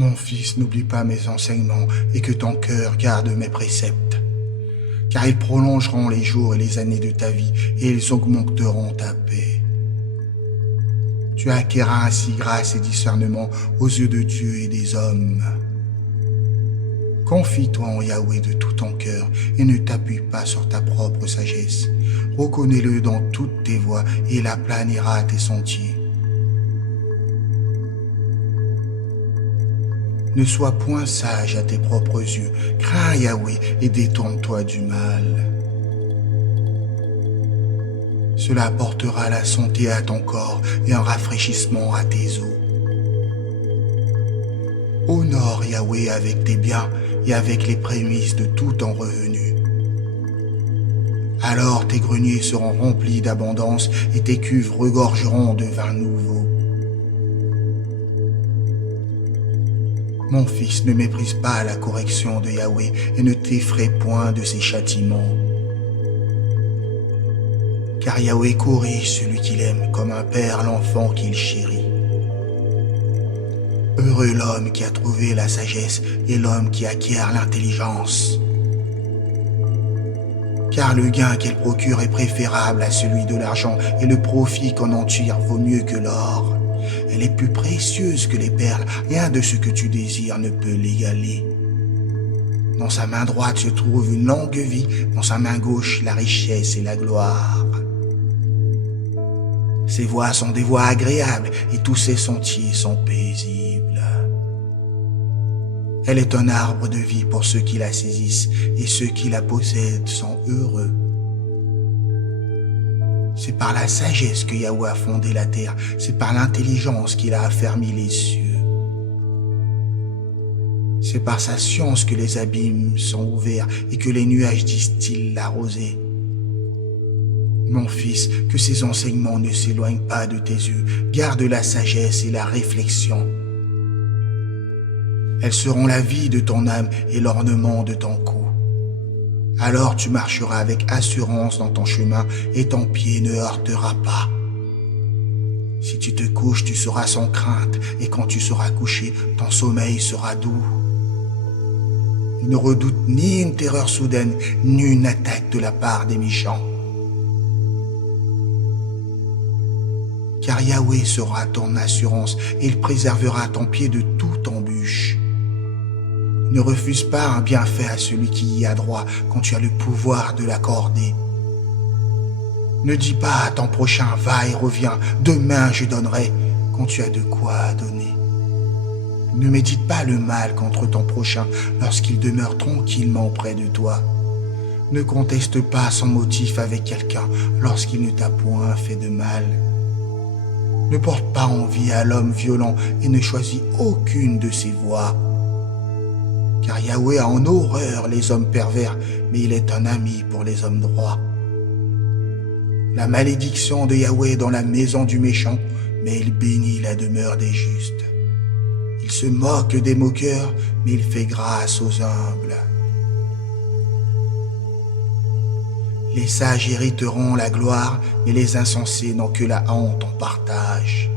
Mon fils, n'oublie pas mes enseignements et que ton cœur garde mes préceptes, car ils prolongeront les jours et les années de ta vie et ils augmenteront ta paix. Tu acquerras ainsi grâce et discernement aux yeux de Dieu et des hommes. Confie-toi en Yahweh de tout ton cœur et ne t'appuie pas sur ta propre sagesse. Reconnais-le dans toutes tes voies et il aplanira tes sentiers. Ne sois point sage à tes propres yeux, crains Yahweh et détourne-toi du mal. Cela apportera la santé à ton corps et un rafraîchissement à tes os. Honore Yahweh avec tes biens et avec les prémices de tout ton revenu. Alors tes greniers seront remplis d'abondance et tes cuves regorgeront de vin nouveau. Mon fils, ne méprise pas la correction de Yahweh et ne t'effraie point de ses châtiments. Car Yahweh corrige celui qu'il aime comme un père l'enfant qu'il chérit. Heureux l'homme qui a trouvé la sagesse et l'homme qui acquiert l'intelligence. Car le gain qu'elle procure est préférable à celui de l'argent et le profit qu'on en tire vaut mieux que l'or. Elle est plus précieuse que les perles, rien de ce que tu désires ne peut l'égaler. Dans sa main droite se trouve une longue vie, dans sa main gauche la richesse et la gloire. Ses voies sont des voies agréables et tous ses sentiers sont paisibles. Elle est un arbre de vie pour ceux qui la saisissent et ceux qui la possèdent sont heureux. C'est par la sagesse que Yahweh a fondé la terre, c'est par l'intelligence qu'il a affermi les cieux. C'est par sa science que les abîmes sont ouverts et que les nuages distillent la rosée. Mon fils, que ces enseignements ne s'éloignent pas de tes yeux, garde la sagesse et la réflexion. Elles seront la vie de ton âme et l'ornement de ton cou. Alors tu marcheras avec assurance dans ton chemin et ton pied ne heurtera pas. Si tu te couches, tu seras sans crainte et quand tu seras couché, ton sommeil sera doux. Ne redoute ni une terreur soudaine, ni une attaque de la part des méchants. Car Yahweh sera ton assurance et il préservera ton pied de toute embûche. Ne refuse pas un bienfait à celui qui y a droit quand tu as le pouvoir de l'accorder. Ne dis pas à ton prochain « va et reviens, demain je donnerai » quand tu as de quoi donner. Ne médite pas le mal contre ton prochain lorsqu'il demeure tranquillement près de toi. Ne conteste pas sans motif avec quelqu'un lorsqu'il ne t'a point fait de mal. Ne porte pas envie à l'homme violent et ne choisis aucune de ses voies. Car Yahweh a en horreur les hommes pervers, mais il est un ami pour les hommes droits. La malédiction de Yahweh est dans la maison du méchant, mais il bénit la demeure des justes. Il se moque des moqueurs, mais il fait grâce aux humbles. Les sages hériteront la gloire, mais les insensés n'ont que la honte en partage.